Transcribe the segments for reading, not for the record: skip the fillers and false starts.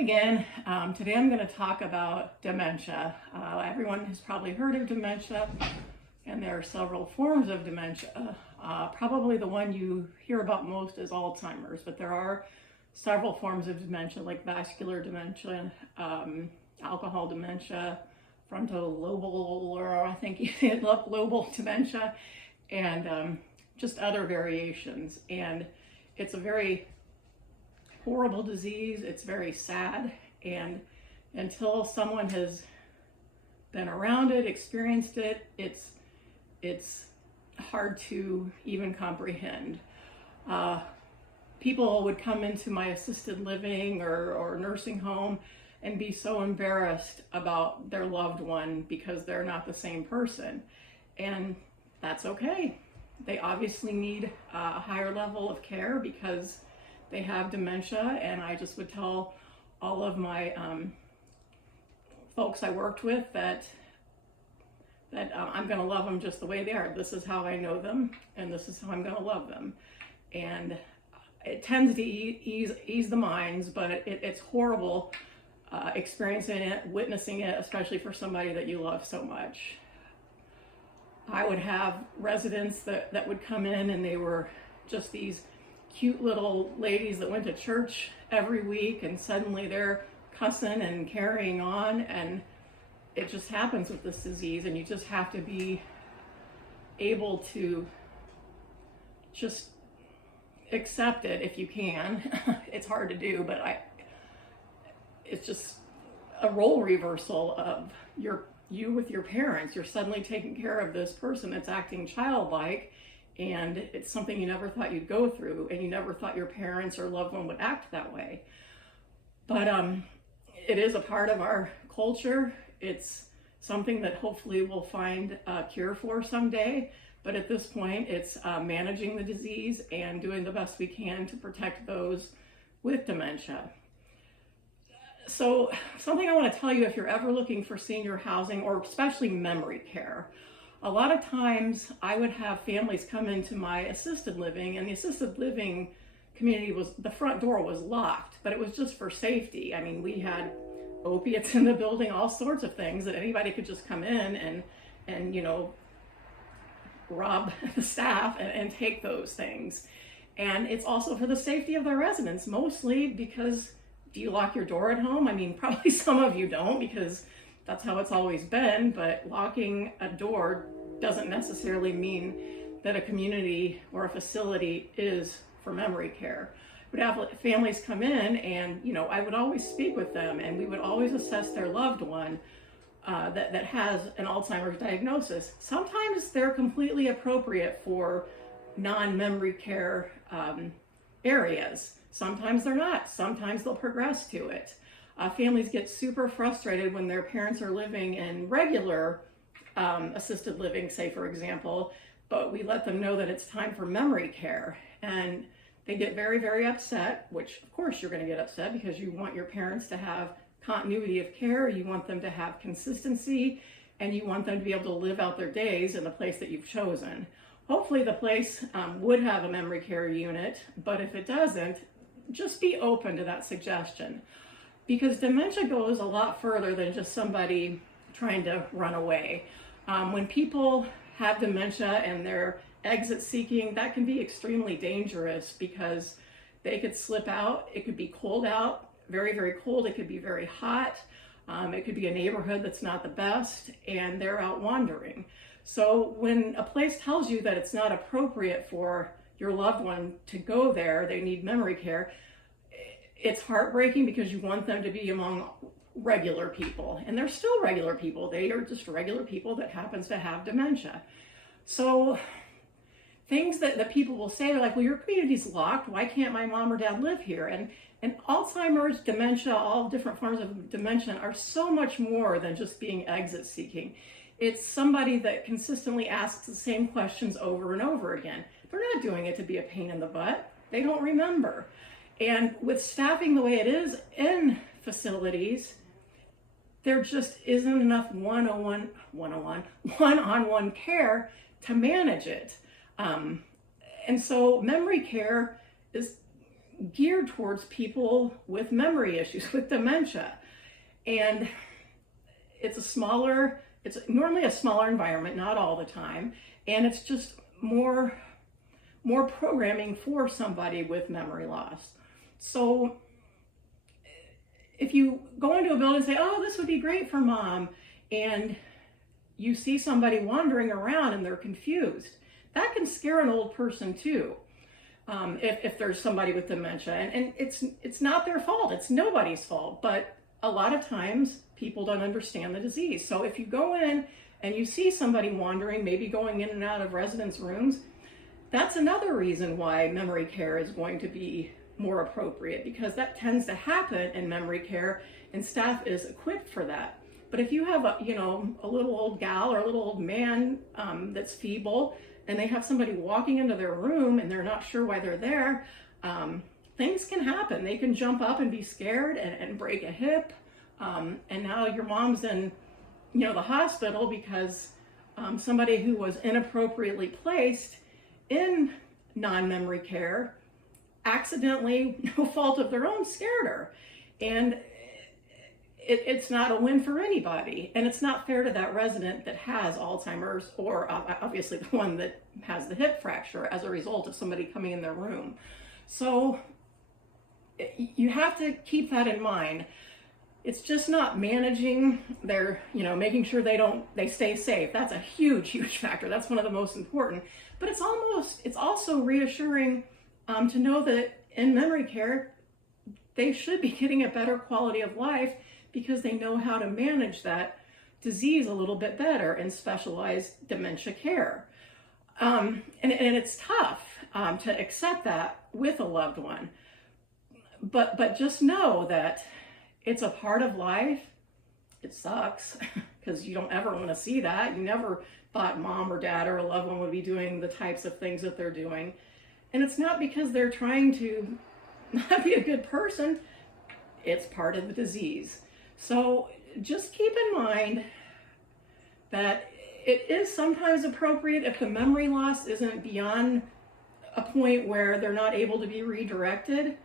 again. Today I'm going to talk about dementia. Everyone has probably heard of dementia, and there are several forms of dementia. Probably the one you hear about most is Alzheimer's, but there are several forms of dementia like vascular dementia, alcohol dementia, frontal-lobal, or I think lobal dementia, and just other variations. And it's a very horrible disease. It's very sad, and until someone has been around it, experienced it, it's hard to even comprehend. People would come into my assisted living or nursing home and be so embarrassed about their loved one because they're not the same person, and that's okay. They obviously need a higher level of care because they have dementia, and I just would tell all of my folks I worked with that I'm going to love them just the way they are. This is how I know them, and this is how I'm going to love them. And it tends to ease the minds, but it's horrible experiencing it, witnessing it, especially for somebody that you love so much. I would have residents that would come in, and they were just these cute little ladies that went to church every week, and suddenly they're cussing and carrying on, and it just happens with this disease, and you just have to be able to just accept it if you can. It's hard to do, but it's just a role reversal of you with your parents. You're suddenly taking care of this person that's acting childlike, and it's something you never thought you'd go through, and you never thought your parents or loved one would act that way. But it is a part of our culture. It's something that hopefully we'll find a cure for someday. But at this point, it's managing the disease and doing the best we can to protect those with dementia. So something I want to tell you, if you're ever looking for senior housing, or especially memory care, a lot of times I would have families come into my assisted living, and the assisted living community the front door was locked, but it was just for safety. I mean, we had opiates in the building, all sorts of things that anybody could just come in and rob the staff and take those things. And it's also for the safety of the residents, mostly because, do you lock your door at home? I mean, probably some of you don't, because that's how it's always been, but locking a door doesn't necessarily mean that a community or a facility is for memory care. We'd have families come in, and I would always speak with them, and we would always assess their loved one that has an Alzheimer's diagnosis. Sometimes they're completely appropriate for non-memory care areas. Sometimes they're not. Sometimes they'll progress to it. Families get super frustrated when their parents are living in regular assisted living, say for example, but we let them know that it's time for memory care, and they get very, very upset, which of course you're going to get upset because you want your parents to have continuity of care, you want them to have consistency, and you want them to be able to live out their days in the place that you've chosen. Hopefully the place would have a memory care unit, but if it doesn't, just be open to that suggestion, because dementia goes a lot further than just somebody trying to run away. When people have dementia and they're exit seeking, that can be extremely dangerous because they could slip out. It could be cold out, very, very cold. It could be very hot. It could be a neighborhood that's not the best, and they're out wandering. So when a place tells you that it's not appropriate for your loved one to go there, they need memory care, it's heartbreaking because you want them to be among regular people, and they're still regular people. They are just regular people that happens to have dementia. So things that people will say, they're like, well, your community's locked. Why can't my mom or dad live here? And Alzheimer's, dementia, all different forms of dementia are so much more than just being exit seeking. It's somebody that consistently asks the same questions over and over again. They're not doing it to be a pain in the butt. They don't remember. And with staffing the way it is in facilities, there just isn't enough one-on-one care to manage it. And so memory care geared towards people with memory issues, with dementia. And it's normally a smaller environment, not all the time, and it's just more programming for somebody with memory loss. So if you go into a building and say, oh, this would be great for mom, and you see somebody wandering around and they're confused, that can scare an old person too. If there's somebody with dementia, and it's not their fault, it's nobody's fault, but a lot of times people don't understand the disease. So if you go in and you see somebody wandering, maybe going in and out of residents' rooms, that's another reason why memory care is going to be more appropriate, because that tends to happen in memory care and staff is equipped for that. But if you have a little old gal or a little old man that's feeble, and they have somebody walking into their room and they're not sure why they're there, things can happen. They can jump up and be scared and break a hip. And now your mom's in, the hospital because somebody who was inappropriately placed in non-memory care accidentally, no fault of their own, scared her. And it's not a win for anybody, and it's not fair to that resident that has Alzheimer's, or obviously the one that has the hip fracture as a result of somebody coming in their room. So you have to keep that in mind. It's just not managing their, making sure they stay safe. That's a huge factor. That's one of the most important. But it's also reassuring to know that in memory care, they should be getting a better quality of life because they know how to manage that disease a little bit better in specialized dementia care. And it's tough to accept that with a loved one. But just know that it's a part of life. It sucks because you don't ever want to see that. You never thought mom or dad or a loved one would be doing the types of things that they're doing. And it's not because they're trying to not be a good person. It's part of the disease. So just keep in mind that it is sometimes appropriate if the memory loss isn't beyond a point where they're not able to be redirected.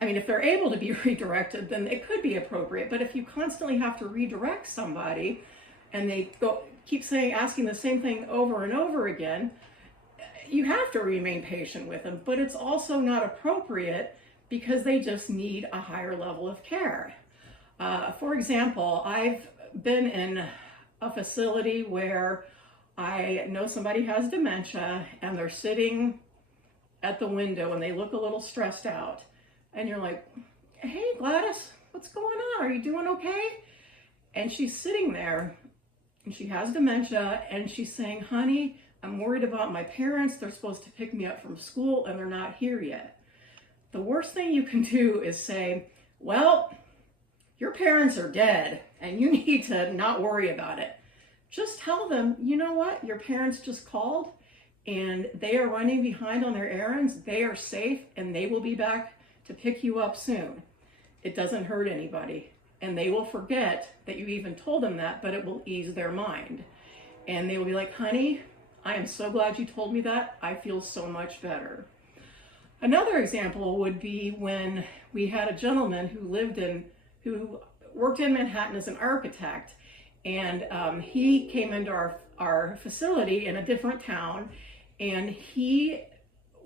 I mean, if they're able to be redirected, then it could be appropriate. But if you constantly have to redirect somebody and they keep asking the same thing over and over again, you have to remain patient with them. But it's also not appropriate because they just need a higher level of care. For example, I've been in a facility where I know somebody has dementia and they're sitting at the window and they look a little stressed out. And you're like, hey, Gladys, what's going on? Are you doing okay? And she's sitting there and she has dementia and she's saying, honey, I'm worried about my parents. They're supposed to pick me up from school and they're not here yet. The worst thing you can do is say, well, your parents are dead and you need to not worry about it. Just tell them, you know what? Your parents just called and they are running behind on their errands. They are safe and they will be back to pick you up soon. It doesn't hurt anybody. And they will forget that you even told them that, but it will ease their mind. And they will be like, honey, I am so glad you told me that. I feel so much better. Another example would be when we had a gentleman who worked in Manhattan as an architect. And he came into our facility in a different town, and he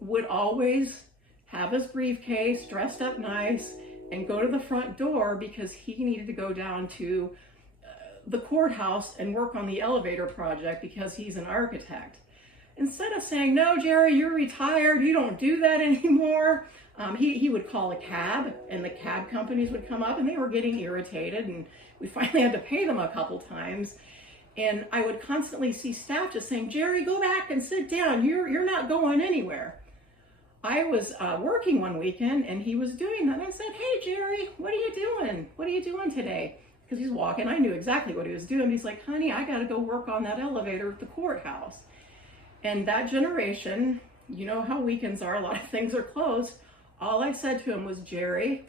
would always have his briefcase dressed up nice and go to the front door because he needed to go down to the courthouse and work on the elevator project because he's an architect. Instead of saying, no, Jerry, you're retired, you don't do that anymore, he would call a cab, and the cab companies would come up, and they were getting irritated, and we finally had to pay them a couple times. And I would constantly see staff just saying, Jerry, go back and sit down. You're not going anywhere. I was working one weekend, and he was doing that. And I said, hey, Jerry, what are you doing? What are you doing today? Because he's walking. I knew exactly what he was doing. He's like, honey, I got to go work on that elevator at the courthouse. And that generation, you know how weekends are. A lot of things are closed. All I said to him was, Jerry,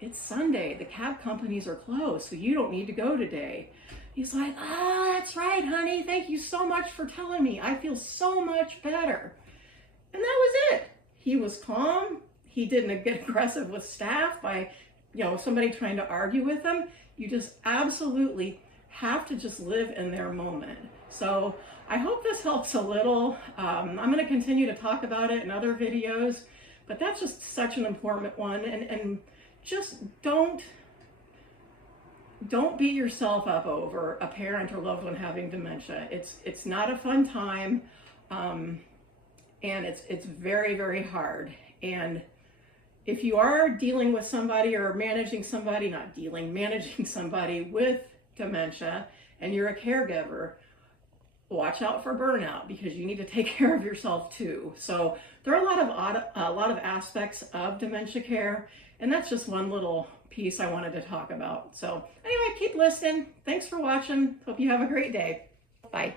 it's Sunday. The cab companies are closed, so you don't need to go today. He's like, oh, that's right, honey. Thank you so much for telling me. I feel so much better. And that was it. He was calm. he didn't get aggressive with staff by, somebody trying to argue with him. You just absolutely have to just live in their moment. So I hope this helps a little. I'm going to continue to talk about it in other videos, but that's just such an important one. And just don't beat yourself up over a parent or loved one having dementia. It's not a fun time, and it's very, very hard. And if you are dealing with somebody or managing somebody with dementia, and you're a caregiver, watch out for burnout, because you need to take care of yourself too. So there are a lot of aspects of dementia care, and that's just one little piece I wanted to talk about. So anyway, keep listening. Thanks for watching. Hope you have a great day. Bye.